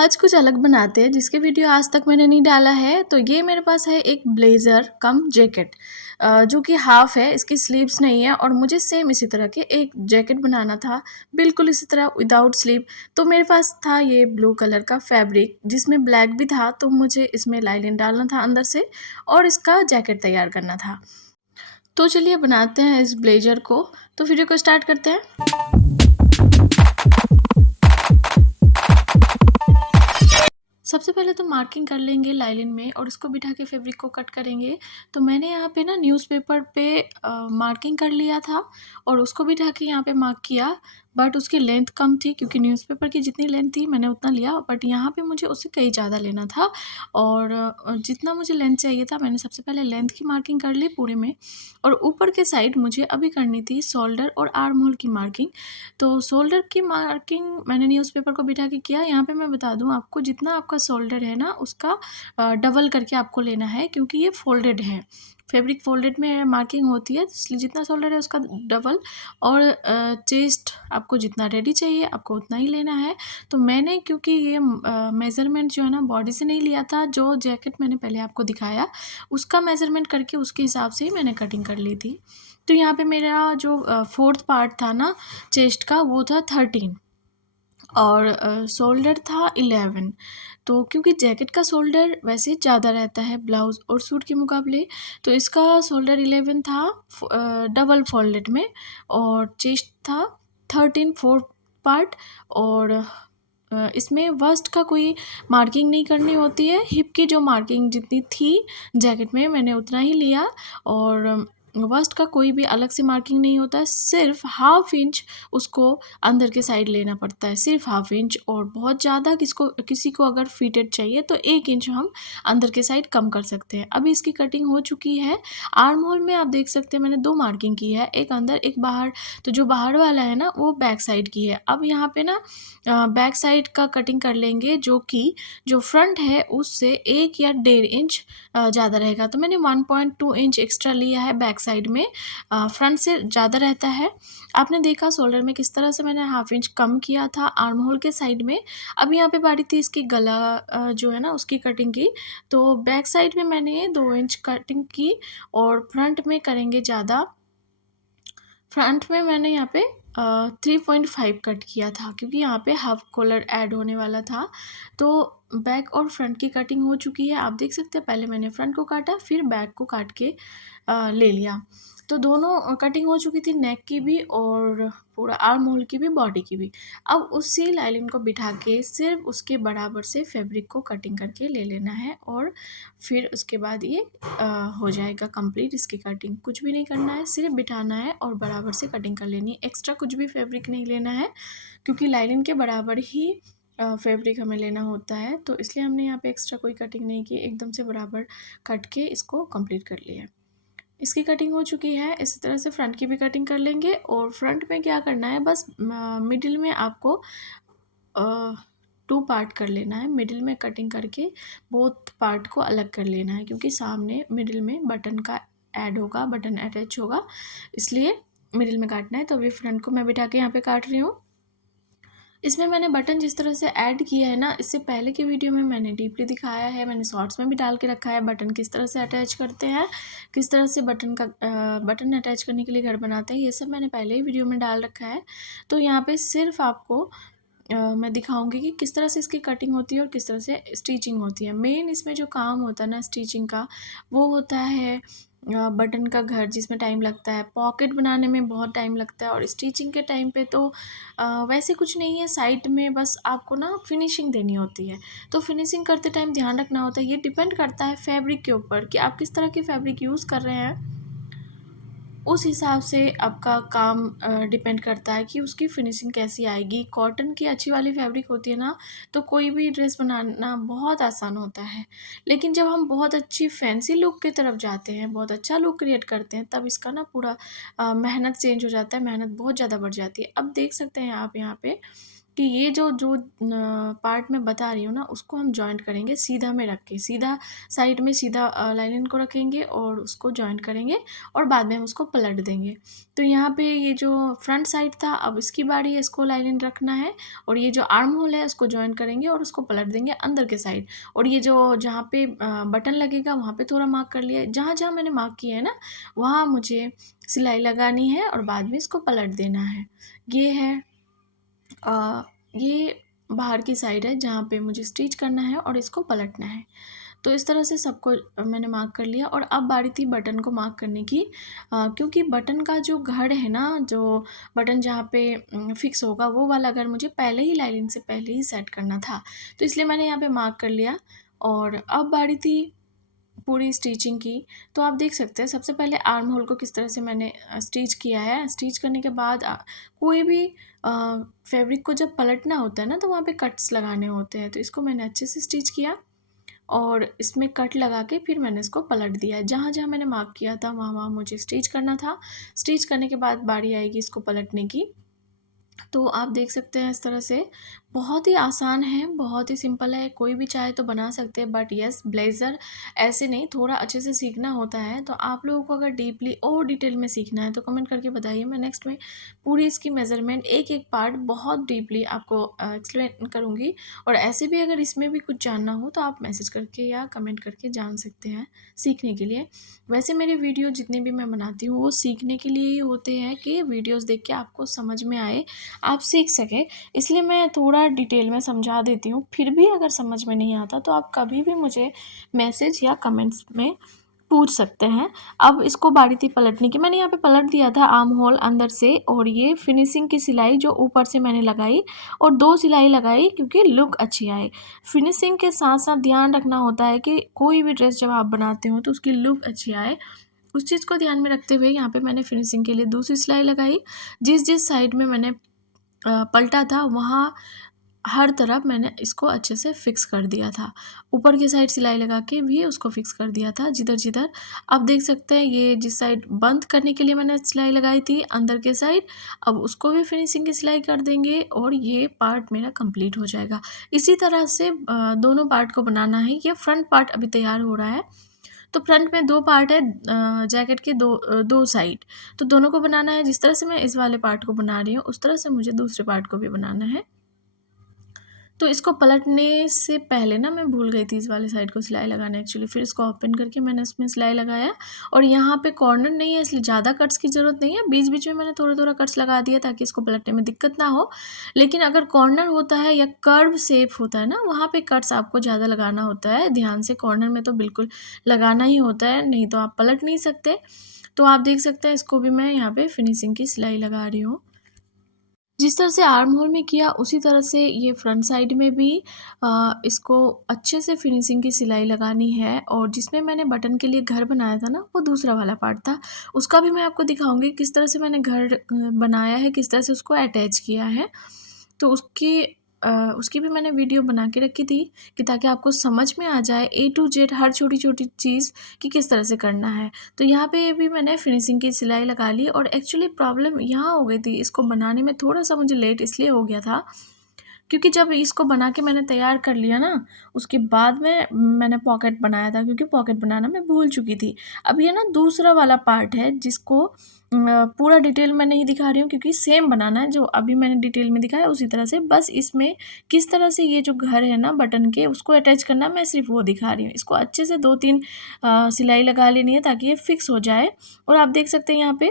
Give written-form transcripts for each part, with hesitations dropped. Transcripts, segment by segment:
आज कुछ अलग बनाते हैं जिसके वीडियो आज तक मैंने नहीं डाला है। तो ये मेरे पास है एक ब्लेज़र कम जैकेट जो कि हाफ़ है, इसकी स्लीव्स नहीं है और मुझे सेम इसी तरह के एक जैकेट बनाना था, बिल्कुल इसी तरह विदाउट स्लीव। तो मेरे पास था ये ब्लू कलर का फैब्रिक जिसमें ब्लैक भी था, तो मुझे इसमें लाइनिंग डालना था अंदर से और इसका जैकेट तैयार करना था। तो चलिए बनाते हैं इस ब्लेज़र को, तो वीडियो को स्टार्ट करते हैं। सबसे पहले तो मार्किंग कर लेंगे लाइनिन में और उसको बिठा के फैब्रिक को कट करेंगे। तो मैंने यहाँ पे ना न्यूज़पेपर पे मार्किंग कर लिया था और उसको बिठा के यहाँ पे मार्क किया, बट उसकी लेंथ कम थी क्योंकि न्यूज़पेपर की जितनी लेंथ थी मैंने उतना लिया, बट यहाँ पे मुझे उससे कहीं ज़्यादा लेना था और जितना मुझे लेंथ चाहिए था मैंने सबसे पहले लेंथ की मार्किंग कर ली पूरे में। और ऊपर के साइड मुझे अभी करनी थी शोल्डर और आर्म होल की मार्किंग। तो शोल्डर की मार्किंग मैंने न्यूज़पेपर को बिठा के किया। यहाँ पे मैं बता दूँ आपको, जितना आपका शोल्डर है ना उसका डबल करके आपको लेना है क्योंकि ये फोल्डेड है। फैब्रिक फोल्डेड में मार्किंग होती है, इसलिए जितना शोल्डर है उसका डबल। और चेस्ट आपको जितना रेडी चाहिए आपको उतना ही लेना है। तो मैंने क्योंकि ये मेज़रमेंट जो है ना बॉडी से नहीं लिया था, जो जैकेट मैंने पहले आपको दिखाया उसका मेज़रमेंट करके उसके हिसाब से ही मैंने कटिंग कर ली थी। तो यहाँ पे मेरा जो फोर्थ पार्ट था ना चेस्ट का, वो था 13 और शोल्डर था 11। तो क्योंकि जैकेट का शोल्डर वैसे ज़्यादा रहता है ब्लाउज़ और सूट के मुकाबले, तो इसका शोल्डर 11 था डबल फोल्डेड में, और चेस्ट था 13 फोर्थ पार्ट। और इसमें वस्ट का कोई मार्किंग नहीं करनी होती है। हिप की जो मार्किंग जितनी थी जैकेट में मैंने उतना ही लिया, और वस्ट का कोई भी अलग से मार्किंग नहीं होता है, सिर्फ हाफ इंच उसको अंदर के साइड लेना पड़ता है, सिर्फ हाफ इंच। और बहुत ज़्यादा किसी को अगर फिटेड चाहिए तो 1 इंच हम अंदर के साइड कम कर सकते हैं। अभी इसकी कटिंग हो चुकी है। आर्म होल में आप देख सकते हैं मैंने 2 मार्किंग की है, एक अंदर एक बाहर। तो जो बाहर वाला है ना वो बैक साइड की है। अब यहाँ पे ना बैक साइड का कटिंग कर लेंगे, जो कि जो फ्रंट है उससे 1 या 1.5 इंच ज़्यादा रहेगा। तो मैंने 1.2 इंच एक्स्ट्रा लिया है बैक साइड में, फ्रंट से ज़्यादा रहता है। आपने देखा शोल्डर में किस तरह से मैंने हाफ इंच कम किया था आर्म होल के साइड में। अब यहाँ पे बारी थी इसकी गला जो है ना उसकी कटिंग की। तो बैक साइड में मैंने 2 इंच कटिंग की और फ्रंट में करेंगे ज़्यादा। फ्रंट में मैंने यहाँ पे 3.5 कट किया था क्योंकि यहाँ पे हाफ कॉलर ऐड होने वाला था। तो बैक और फ्रंट की कटिंग हो चुकी है, आप देख सकते हैं। पहले मैंने फ्रंट को काटा, फिर बैक को काट के ले लिया। तो दोनों कटिंग हो चुकी थी, नेक की भी और पूरा आर्म होल की भी, बॉडी की भी। अब उसी लाइनिंग को बिठा के सिर्फ उसके बराबर से फैब्रिक को कटिंग करके ले लेना है और फिर उसके बाद ये हो जाएगा कंप्लीट। इसकी कटिंग कुछ भी नहीं करना है, सिर्फ बिठाना है और बराबर से कटिंग कर लेनी है। एक्स्ट्रा कुछ भी फैब्रिक नहीं लेना है क्योंकि लाइनिंग के बराबर ही फैब्रिक हमें लेना होता है। तो इसलिए हमने यहाँ पे एक्स्ट्रा कोई कटिंग नहीं की, एकदम से बराबर कट के इसको कंप्लीट कर लिया है। इसकी कटिंग हो चुकी है। इसी तरह से फ्रंट की भी कटिंग कर लेंगे। और फ्रंट में क्या करना है, बस मिडिल में आपको 2 पार्ट कर लेना है। मिडिल में कटिंग करके बोथ पार्ट को अलग कर लेना है क्योंकि सामने मिडिल में बटन का ऐड होगा, बटन अटैच होगा, इसलिए मिडिल में काटना है। तो अभी फ्रंट को मैं बिठा के यहाँ पे काट रही हूँ। इसमें मैंने बटन जिस तरह से ऐड किया है ना, इससे पहले की वीडियो में मैंने डीपली दिखाया है, मैंने शॉर्ट्स में भी डाल के रखा है बटन किस तरह से अटैच करते हैं, किस तरह से बटन अटैच करने के लिए घर बनाते हैं, ये सब मैंने पहले ही वीडियो में डाल रखा है। तो यहाँ पे सिर्फ आपको मैं दिखाऊंगी कि किस तरह से इसकी कटिंग होती है और किस तरह से स्टिचिंग होती है। मेन इसमें जो काम होता है ना स्टिचिंग का, वो होता है बटन का घर, जिसमें टाइम लगता है। पॉकेट बनाने में बहुत टाइम लगता है और स्टिचिंग के टाइम पे तो वैसे कुछ नहीं है, साइड में बस आपको ना फिनिशिंग देनी होती है। तो फिनिशिंग करते टाइम ध्यान रखना होता है, ये डिपेंड करता है फैब्रिक के ऊपर कि आप किस तरह की फैब्रिक यूज़ कर रहे हैं। उस हिसाब से आपका काम डिपेंड करता है कि उसकी फिनिशिंग कैसी आएगी। कॉटन की अच्छी वाली फैब्रिक होती है ना, तो कोई भी ड्रेस बनाना बहुत आसान होता है। लेकिन जब हम बहुत अच्छी फैंसी लुक की तरफ जाते हैं, बहुत अच्छा लुक क्रिएट करते हैं, तब इसका ना पूरा मेहनत चेंज हो जाता है, मेहनत बहुत ज़्यादा बढ़ जाती है। अब देख सकते हैं आप यहाँ पे कि ये जो जो पार्ट मैं बता रही हूँ ना, उसको हम जॉइंट करेंगे सीधा में रख के, सीधा साइड में सीधा लाइनिंग को रखेंगे और उसको जॉइंट करेंगे और बाद में हम उसको पलट देंगे। तो यहाँ पे ये जो फ्रंट साइड था, अब इसकी बारी है, इसको लाइनिंग रखना है और ये जो आर्म होल है उसको जॉइंट करेंगे और उसको पलट देंगे अंदर के साइड। और ये जो जहाँ पे बटन लगेगा वहाँ पे थोड़ा मार्क कर लिया है। जहाँ-जहाँ मैंने मार्क किया है ना, वहाँ मुझे सिलाई लगानी है और बाद में इसको पलट देना है। ये है ये बाहर की साइड है जहाँ पे मुझे स्टिच करना है और इसको पलटना है। तो इस तरह से सबको मैंने मार्क कर लिया और अब बारी थी बटन को मार्क करने की। क्योंकि बटन का जो घड़ है ना, जो बटन जहाँ पे फिक्स होगा, वो वाला घड़ मुझे पहले ही लाइनिंग से पहले ही सेट करना था। तो इसलिए मैंने यहाँ पे मार्क कर लिया और अब बारी थी पूरी स्टिचिंग की। तो आप देख सकते हैं सबसे पहले आर्म होल को किस तरह से मैंने स्टिच किया है। स्टिच करने के बाद कोई भी फैब्रिक को जब पलटना होता है ना, तो वहाँ पे कट्स लगाने होते हैं। तो इसको मैंने अच्छे से स्टिच किया और इसमें कट लगा के फिर मैंने इसको पलट दिया। जहाँ-जहाँ मैंने मार्क किया था वहाँ-वहाँ मुझे स्टिच करना था। स्टिच करने के बाद बारी आएगी इसको पलटने की। तो आप देख सकते हैं इस तरह से बहुत ही आसान है, बहुत ही सिंपल है, कोई भी चाहे तो बना सकते हैं। बट येस, ब्लेज़र ऐसे नहीं, थोड़ा अच्छे से सीखना होता है। तो आप लोगों को अगर डीपली और डिटेल में सीखना है तो कमेंट करके बताइए। मैं नेक्स्ट में पूरी इसकी मेज़रमेंट एक-एक पार्ट बहुत डीपली आपको एक्सप्लेन करूँगी। और ऐसे भी अगर इसमें भी कुछ जानना हो तो आप मैसेज करके या कमेंट करके जान सकते हैं सीखने के लिए। वैसे मेरे वीडियो जितने भी मैं बनाती हूँ वो सीखने के लिए ही होते हैं कि वीडियोज़ देख के आपको समझ में आए, आप सीख सकें। इसलिए मैं थोड़ा डिटेल में समझा देती हूँ। फिर भी अगर समझ में नहीं आता तो आप कभी भी मुझे मैसेज या कमेंट्स में पूछ सकते हैं। अब इसको बारी थी पलटने की। मैंने यहाँ पे पलट दिया था आर्म होल अंदर से और ये फिनिशिंग की सिलाई जो ऊपर से मैंने लगाई और 2 सिलाई लगाई क्योंकि लुक अच्छी आए। फिनिशिंग के साथ-साथ ध्यान रखना होता है कि कोई भी ड्रेस जब आप बनाते हो तो उसकी लुक अच्छी आए। उस चीज़ को ध्यान में रखते हुए यहाँ पे मैंने फिनिशिंग के लिए दूसरी सिलाई लगाई। जिस-जिस साइड में मैंने पलटा था वहाँ हर तरफ मैंने इसको अच्छे से फ़िक्स कर दिया था। ऊपर की साइड सिलाई लगा के भी उसको फ़िक्स कर दिया था जिधर-जिधर। आप देख सकते हैं ये जिस साइड बंद करने के लिए मैंने सिलाई लगाई थी अंदर के साइड, अब उसको भी फिनिशिंग की सिलाई कर देंगे और ये पार्ट मेरा कंप्लीट हो जाएगा। इसी तरह से दोनों पार्ट को बनाना है। ये फ्रंट पार्ट अभी तैयार हो रहा है। तो फ्रंट में 2 पार्ट है जैकेट के 2 साइड। तो दोनों को बनाना है। जिस तरह से मैं इस वाले पार्ट को बना रही हूँ, उस तरह से मुझे दूसरे पार्ट को भी बनाना है। तो इसको पलटने से पहले ना मैं भूल गई थी इस वाले साइड को सिलाई लगाना एक्चुअली। फिर इसको ओपन करके मैंने इसमें सिलाई लगाया और यहाँ पे कॉर्नर नहीं है इसलिए ज़्यादा कट्स की ज़रूरत नहीं है। बीच-बीच में मैंने थोड़ा-थोड़ा कट्स लगा दिया ताकि इसको पलटने में दिक्कत ना हो। लेकिन अगर कॉर्नर होता है या कर्व शेप होता है ना, वहाँ पे कट्स आपको ज़्यादा लगाना होता है ध्यान से। कॉर्नर में तो बिल्कुल लगाना ही होता है, नहीं तो आप पलट नहीं सकते। तो आप देख सकते हैं इसको भी मैं यहाँ पे फिनिशिंग की सिलाई लगा रही हूँ। जिस तरह से आर्म होल में किया उसी तरह से ये फ्रंट साइड में भी इसको अच्छे से फिनिशिंग की सिलाई लगानी है। और जिसमें मैंने बटन के लिए घर बनाया था ना, वो दूसरा वाला पार्ट था। उसका भी मैं आपको दिखाऊँगी किस तरह से मैंने घर बनाया है, किस तरह से उसको अटैच किया है। तो उसकी भी मैंने वीडियो बना के रखी थी कि ताकि आपको समझ में आ जाए ए टू जेड हर छोटी-छोटी चीज़ कि किस तरह से करना है। तो यहाँ पे भी मैंने फिनिशिंग की सिलाई लगा ली और एक्चुअली प्रॉब्लम यहाँ हो गई थी, इसको बनाने में थोड़ा-सा मुझे लेट इसलिए हो गया था क्योंकि जब इसको बना के मैंने तैयार कर लिया ना, उसके बाद में मैंने पॉकेट बनाया था क्योंकि पॉकेट बनाना मैं भूल चुकी थी। अब ये ना दूसरा वाला पार्ट है जिसको पूरा डिटेल में नहीं दिखा रही हूँ क्योंकि सेम बनाना है जो अभी मैंने डिटेल में दिखाया उसी तरह से। बस इसमें किस तरह से ये जो घर है ना बटन के उसको अटैच करना है, मैं सिर्फ़ वो दिखा रही हूँ। इसको अच्छे से 2-3 सिलाई लगा लेनी है ताकि ये फिक्स हो जाए। और आप देख सकते हैं यहाँ पे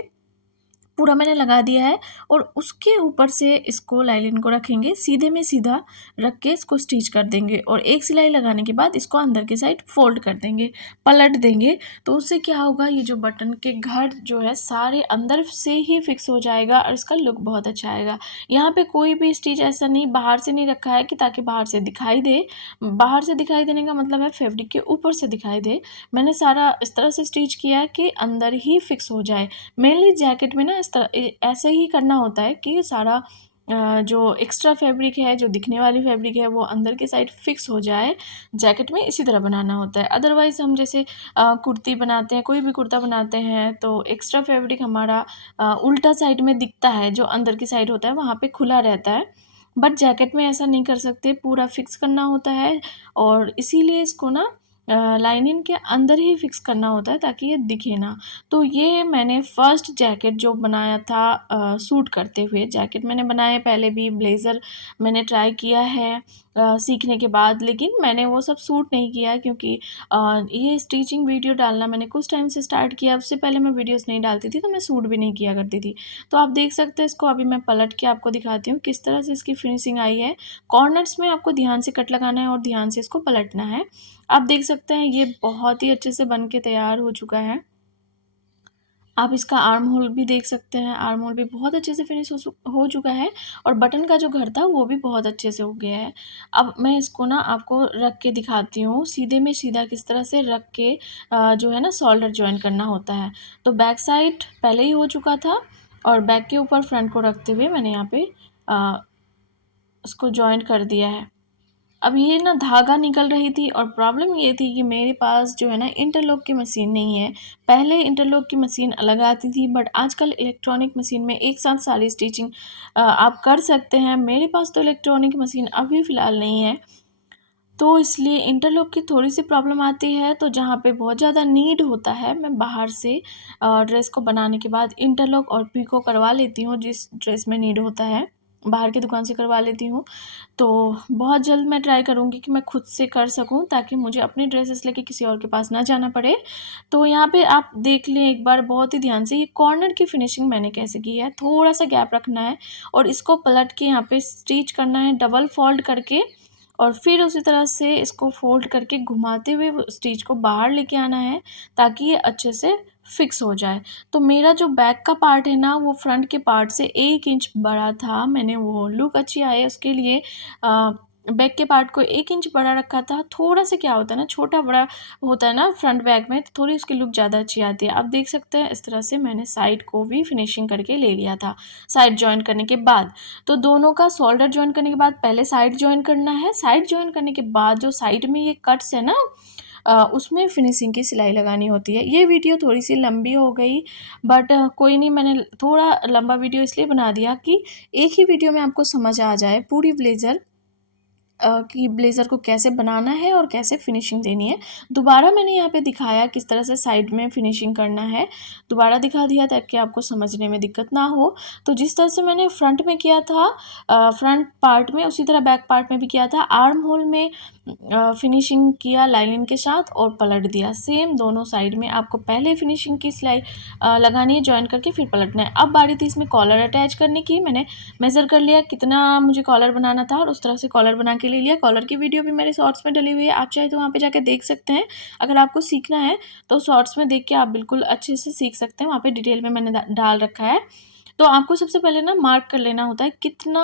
पूरा मैंने लगा दिया है और उसके ऊपर से इसको लाइलिन को रखेंगे, सीधे में सीधा रख के इसको स्टिच कर देंगे और एक सिलाई लगाने के बाद इसको अंदर की साइड फ़ोल्ड कर देंगे, पलट देंगे। तो उससे क्या होगा, ये जो बटन के घर जो है सारे अंदर से ही फिक्स हो जाएगा और इसका लुक बहुत अच्छा आएगा। यहाँ पे कोई भी स्टिच ऐसा नहीं बाहर से नहीं रखा है कि ताकि बाहर से दिखाई दे। बाहर से दिखाई देने का मतलब है फैब्रिक के ऊपर से दिखाई दे। मैंने सारा इस तरह से स्टिच किया है कि अंदर ही फिक्स हो जाए। मेनली जैकेट में ना इस तरह ऐसे ही करना होता है कि सारा जो एक्स्ट्रा फैब्रिक है, जो दिखने वाली फैब्रिक है, वो अंदर की साइड फिक्स हो जाए। जैकेट में इसी तरह बनाना होता है। अदरवाइज़ हम जैसे कुर्ती बनाते हैं, कोई भी कुर्ता बनाते हैं तो एक्स्ट्रा फैब्रिक हमारा उल्टा साइड में दिखता है, जो अंदर की साइड होता है वहाँ पे खुला रहता है। बट जैकेट में ऐसा नहीं कर सकते, पूरा फिक्स करना होता है और इसीलिए इसको ना लाइनिंग के अंदर ही फिक्स करना होता है ताकि ये दिखे ना। तो ये मैंने फर्स्ट जैकेट जो बनाया था सूट करते हुए जैकेट मैंने बनाया पहले भी, ब्लेज़र मैंने ट्राई किया है सीखने के बाद, लेकिन मैंने वो सब सूट नहीं किया क्योंकि ये स्टिचिंग वीडियो डालना मैंने कुछ टाइम से स्टार्ट किया, उससे पहले मैं वीडियोज़ नहीं डालती थी, तो मैं सूट भी नहीं किया करती थी। तो आप देख सकते हैं इसको, अभी मैं पलट के आपको दिखाती हूँ किस तरह से इसकी फिनिशिंग आई है। कॉर्नर्स में आपको ध्यान से कट लगाना है और ध्यान से इसको पलटना है। आप देख सकते हैं ये बहुत ही अच्छे से बन के तैयार हो चुका है। आप इसका आर्म होल भी देख सकते हैं, आर्म होल भी बहुत अच्छे से फिनिश हो चुका है और बटन का जो घर था वो भी बहुत अच्छे से हो गया है। अब मैं इसको ना आपको रख के दिखाती हूँ, सीधे में सीधा किस तरह से रख के जो है ना शोल्डर जॉइन करना होता है। तो बैक साइड पहले ही हो चुका था और बैक के ऊपर फ्रंट को रखते हुए मैंने यहाँ पे अ, उसको जॉइन कर दिया है। अब ये ना धागा निकल रही थी और प्रॉब्लम ये थी कि मेरे पास जो है ना इंटरलॉक की मशीन नहीं है। पहले इंटरलॉक की मशीन अलग आती थी बट आजकल इलेक्ट्रॉनिक मशीन में एक साथ सारी स्टिचिंग आप कर सकते हैं। मेरे पास तो इलेक्ट्रॉनिक मशीन अभी फ़िलहाल नहीं है, तो इसलिए इंटरलॉक की थोड़ी-सी प्रॉब्लम आती है। तो जहाँ पे बहुत ज़्यादा नीड होता है, मैं बाहर से ड्रेस को बनाने के बाद इंटरलॉक और पिको करवा लेती हूँ, जिस ड्रेस में नीड होता है, बाहर की दुकान से करवा लेती हूँ। तो बहुत जल्द मैं ट्राई करूँगी कि मैं खुद से कर सकूँ ताकि मुझे अपनी ड्रेसेस लेके किसी और के पास ना जाना पड़े। तो यहाँ पे आप देख लें एक बार बहुत ही ध्यान से, ये कॉर्नर की फिनिशिंग मैंने कैसे की है। थोड़ा-सा गैप रखना है और इसको पलट के यहाँ पे स्टिच करना है डबल फ़ोल्ड करके और फिर उसी तरह से इसको फ़ोल्ड करके घुमाते हुए वो स्टिच को बाहर लेके आना है ताकि ये अच्छे से फिक्स हो जाए। तो मेरा जो बैक का पार्ट है ना वो फ्रंट के पार्ट से 1 इंच बड़ा था। मैंने वो लुक अच्छी आए उसके लिए बैक के पार्ट को 1 इंच बड़ा रखा था। थोड़ा-सा क्या होता है ना छोटा-बड़ा होता है ना फ्रंट बैक में, तो थोड़ी उसकी लुक ज़्यादा अच्छी आती है। आप देख सकते हैं इस तरह से मैंने साइड को भी फिनिशिंग करके ले लिया था, साइड जॉइन करने के बाद। तो दोनों का शोल्डर जॉइन करने के बाद पहले साइड जॉइन करना है, साइड जॉइन करने के बाद जो साइड में ये कट्स है ना उसमें फिनिशिंग की सिलाई लगानी होती है। ये वीडियो थोड़ी-सी लंबी हो गई बट कोई नहीं, मैंने थोड़ा लंबा वीडियो इसलिए बना दिया कि एक ही वीडियो में आपको समझ आ जाए पूरी ब्लेज़र कि ब्लेज़र को कैसे बनाना है और कैसे फिनिशिंग देनी है। दोबारा मैंने यहाँ पे दिखाया किस तरह से साइड में फिनिशिंग करना है, दोबारा दिखा दिया ताकि आपको समझने में दिक्कत ना हो। तो जिस तरह से मैंने फ्रंट में किया था फ्रंट पार्ट में, उसी तरह बैक पार्ट में भी किया था। आर्म होल में फिनिशिंग किया लाइनिंग के साथ और पलट दिया। सेम दोनों साइड में आपको पहले फिनिशिंग की सिलाई लगानी है जॉइन करके फिर पलटना है। अब बारी थी इसमें कॉलर अटैच करने की। मैंने मेज़र कर लिया कितना मुझे कॉलर बनाना था और उस तरह से कॉलर बना के ले लिया। कॉलर की वीडियो भी मेरे शॉर्ट्स में डली हुई है, आप चाहे तो वहाँ पे जाके देख सकते हैं। अगर आपको सीखना है तो शॉर्ट्स में देख के आप बिल्कुल अच्छे से सीख सकते हैं, वहाँ पे डिटेल में मैंने डाल रखा है। तो आपको सबसे पहले ना मार्क कर लेना होता है कितना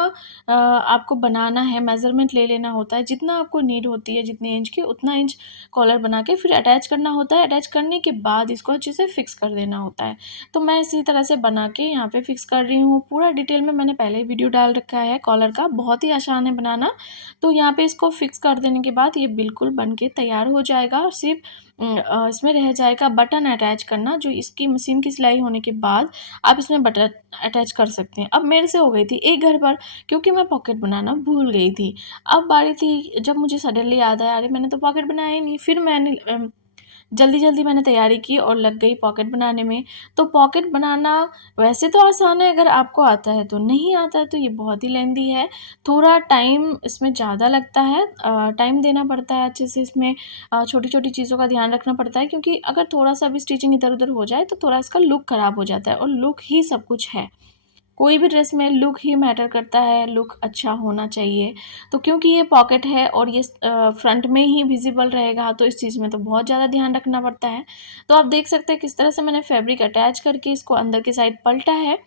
आपको बनाना है, मेज़रमेंट ले लेना होता है, जितना आपको नीड होती है जितने इंच की उतना इंच कॉलर बना के फिर अटैच करना होता है। अटैच करने के बाद इसको अच्छे से फिक्स कर देना होता है। तो मैं इसी तरह से बना के यहाँ पे फिक्स कर रही हूँ। पूरा डिटेल में मैंने पहले ही वीडियो डाल रखा है कॉलर का, बहुत ही आसान है बनाना। तो यहाँ पे इसको फिक्स कर देने के बाद ये बिल्कुल बन के तैयार हो जाएगा और सिर्फ़ इसमें रह जाएगा बटन अटैच करना, जो इसकी मशीन की सिलाई होने के बाद आप इसमें बटन अटैच कर सकते हैं। अब मेरे से हो गई थी एक घर पर क्योंकि मैं पॉकेट बनाना भूल गई थी। अब बारी थी जब मुझे सडनली याद आया, अरे मैंने तो पॉकेट बनाया ही नहीं। फिर मैंने जल्दी-जल्दी मैंने तैयारी की और लग गई पॉकेट बनाने में। तो पॉकेट बनाना वैसे तो आसान है अगर आपको आता है तो, नहीं आता है तो ये बहुत ही लेंदी है। थोड़ा टाइम इसमें ज़्यादा लगता है, टाइम देना पड़ता है अच्छे से इसमें, छोटी-छोटी चीज़ों का ध्यान रखना पड़ता है क्योंकि अगर थोड़ा-सा भी स्टिचिंग इधर-उधर हो जाए तो थोड़ा इसका लुक ख़राब हो जाता है और लुक ही सब कुछ है। कोई भी ड्रेस में लुक ही मैटर करता है, लुक अच्छा होना चाहिए। तो क्योंकि ये पॉकेट है और ये फ्रंट में ही विज़िबल रहेगा तो इस चीज़ में तो बहुत ज़्यादा ध्यान रखना पड़ता है। तो आप देख सकते हैं किस तरह से मैंने फैब्रिक अटैच करके इसको अंदर की साइड पलटा है।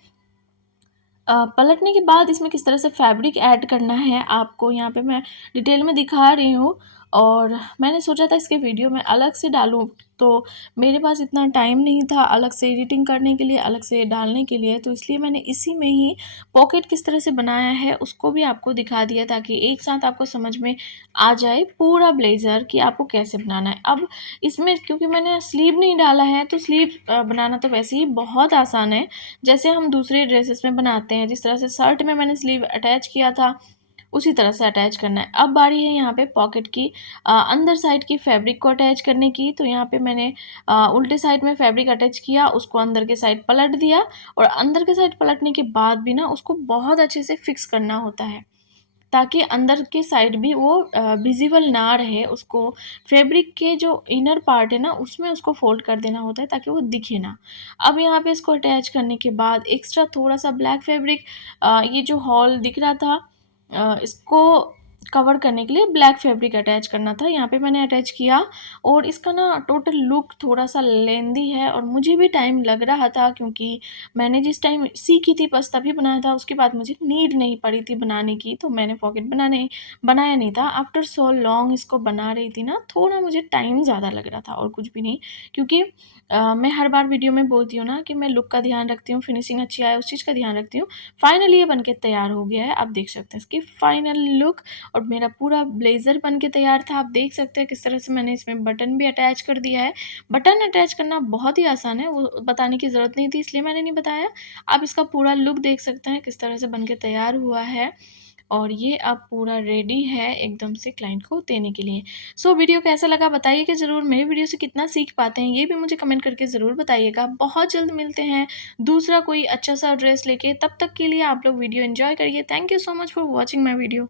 पलटने के बाद इसमें किस तरह से फैब्रिक ऐड करना है आपको यहाँ पे मैं डिटेल में दिखा रही हूँ और मैंने सोचा था इसके वीडियो में अलग से डालूँ, तो मेरे पास इतना टाइम नहीं था अलग से एडिटिंग करने के लिए, अलग से डालने के लिए, तो इसलिए मैंने इसी में ही पॉकेट किस तरह से बनाया है उसको भी आपको दिखा दिया ताकि एक साथ आपको समझ में आ जाए पूरा ब्लेज़र कि आपको कैसे बनाना है। अब इसमें क्योंकि मैंने स्लीव नहीं डाला है तो स्लीव बनाना तो वैसे ही बहुत आसान है, जैसे हम दूसरे ड्रेसेस में बनाते हैं। जिस तरह से शर्ट में मैंने स्लीव अटैच किया था उसी तरह से अटैच करना है। अब बारी है यहाँ पे पॉकेट की अंदर साइड की फैब्रिक को अटैच करने की। तो यहाँ पे मैंने उल्टे साइड में फैब्रिक अटैच किया, उसको अंदर के साइड पलट दिया और अंदर के साइड पलटने के बाद भी ना उसको बहुत अच्छे से फिक्स करना होता है, ताकि अंदर की साइड भी वो विज़िबल ना रहे। उसको फैब्रिक के जो इनर पार्ट है ना, उसमें उसको फ़ोल्ड कर देना होता है ताकि वो दिखे ना। अब यहाँ पे इसको अटैच करने के बाद एक्स्ट्रा थोड़ा-सा ब्लैक फैब्रिक ये जो हॉल दिख रहा था इसको कवर करने के लिए ब्लैक फैब्रिक अटैच करना था। यहाँ पे मैंने अटैच किया और इसका ना टोटल लुक थोड़ा-सा लेंदी है और मुझे भी टाइम लग रहा था, क्योंकि मैंने जिस टाइम सीखी थी बस तभी बनाया था, उसके बाद मुझे नीड नहीं पड़ी थी बनाने की, तो मैंने पॉकेट बनाया नहीं था। आफ्टर सो लॉन्ग इसको बना रही थी ना, थोड़ा मुझे टाइम ज़्यादा लग रहा था और कुछ भी नहीं। क्योंकि मैं हर बार वीडियो में बोलती हूँ ना कि मैं लुक का ध्यान रखती हूँ, फिनिशिंग अच्छी आए उस चीज़ का ध्यान रखती हूँ। फाइनली ये बन के तैयार हो गया है, आप देख सकते हैं इसकी फाइनल लुक। और मेरा पूरा ब्लेज़र बन के तैयार था। आप देख सकते हैं किस तरह से मैंने इसमें बटन भी अटैच कर दिया है। बटन अटैच करना बहुत ही आसान है, वो बताने की ज़रूरत नहीं थी इसलिए मैंने नहीं बताया। आप इसका पूरा लुक देख सकते हैं किस तरह से बन के तैयार हुआ है और ये अब पूरा रेडी है एकदम से क्लाइंट को देने के लिए। सो वीडियो कैसा लगा बताइएगा ज़रूर। मेरी वीडियो से कितना सीख पाते हैं ये भी मुझे कमेंट करके ज़रूर बताइएगा। बहुत जल्द मिलते हैं दूसरा कोई अच्छा-सा ड्रेस लेके, तब तक के लिए आप लोग वीडियो एन्जॉय करिए। Thank you so much for watching my video.